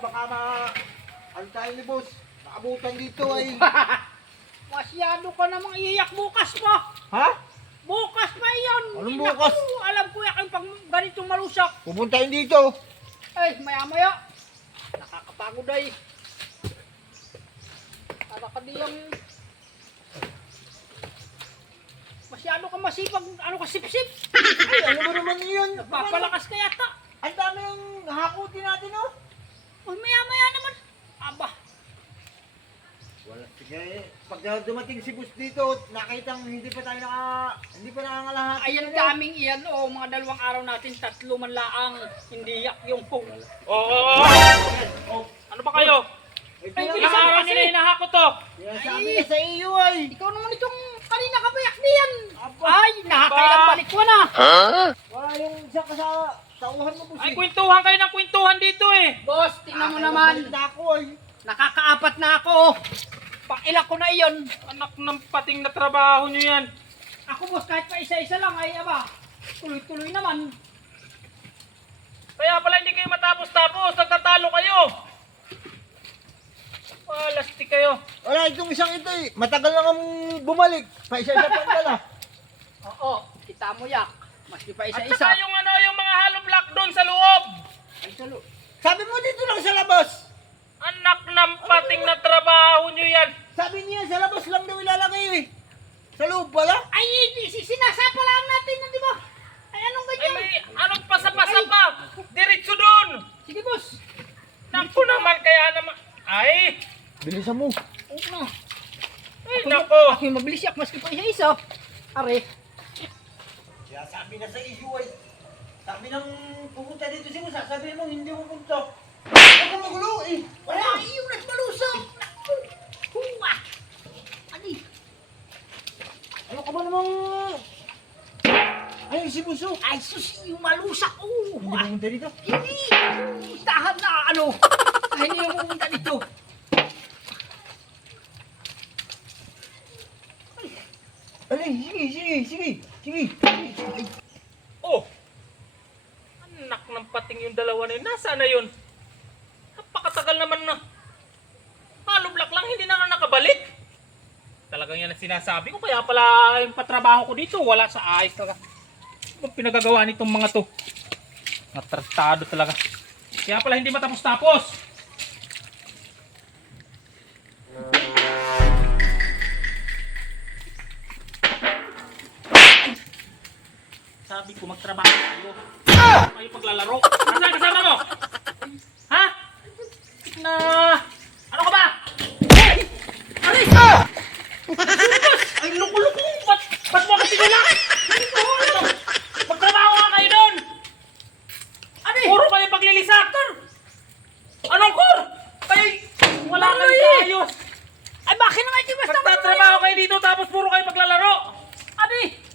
baka ano tayo ni boss? Nakabutan dito ay. Masyado ka namang iiyak bukas pa. Ha? Bukas pa iyon. Anong bukas? Naku, alam ko yan pag ganitong malusak. Pupunta yun dito. Ay, maya-maya. Nakakapagod ay. Para ka diyang... Masyado ka masipag, ano ka sip-sip. Ay, ano ba naman yun? Nagpapalakas ka yata. Ang dami yung hakutin natin, oh. Ay, maya-maya naman. Aba. Wala, sige. Pag dumating si boss dito, nakitang hindi pa nakangalahat. Ayan daming iyan, oh, mga 2 araw natin, 3 man laang. Hindi yak yung pong. Oo. Ano ba kayo? Ito Ay, lang Ilang araw nila hinahakot to? sabi niya sa iyo ay. Ikaw naman itong kanina ka bayak diyan. Aba. Ay, nakakailang balik ko na. Wala yung isa ka sa tauhan mo, boss. Ay, kwentuhan kayo ng kwentuhan dito eh. Boss, tingnan mo naman. Na ako ay. Nakakaapat na ako. Pang-ilan ko na iyon. Anak ng pating na trabaho nyo yan. Ako boss, kahit pa isa-isa lang ay aba. Tuloy-tuloy naman. Kaya pala hindi kayo matapos-tapos. Nagtatalo kayo. Lastik kayo. Wala, itong isang ito eh. Matagal lang ang bumalik. Pa isa-isa pa pala. Oo, kita mo yak. Mas di pa At isa-isa. saka yung ano, yung mga hollow block doon sa loob. Ay, salo. Sabi mo dito lang sa labas. Anak ng pating na trabaho nyo yan. Sabi niya sa labas lang daw ilalagay eh. Sa loob pala. Ay, sinasapa lang natin, di ba? Ay, anong Ay, ganyan? may anong pasapa-sapa. Diretso doon. Sige boss. Naku naman, kaya naman. Ay, Bilisan mo. Oo na. ay naku. Ako yung mabilis yak, mas di pa isa-isa. Are. Kaya sabi na sa iyo ay. Sabi ng pupunta dito si Musa, sabi mo hindi mo punta. Huwag ka magulo eh. Wala, yung nagmalusok. Huwa. Ani. Ano ka ba namang... Ay, si Buso. Ay, sus, yung malusak. Hindi mo punta dito. Hindi. Tahan na, ano. Ay, hindi mo pumunta dito. Ay, sige. Oh. Anak ng pating yung dalawa na yun. Nasaan na yun? Napakatagal naman na. Hollow block lang, hindi na nakabalik. Talagang yan ang sinasabi ko. Kaya pala yung patrabaho ko dito, wala sa ayos talaga. Ano pinagagawa nitong mga to? Natrastado talaga. Kaya pala hindi matapos-tapos. Sabi ko magtrabaho kayo. Kayo paglalaro. Nasaan kasama mo? Ha? Na... Ano ka ba? Hey! Aray! Ay, luko-luko! Ba't mo kasi nila? Ano? Magtrabaho nga kayo doon! Ano Puro kayo paglilisak! Anong kur? Ay, wala ka rin ayos! Ay, bakit naman ito basta Magtatrabaho kayo dito tapos puro kayo paglalaro! Abi,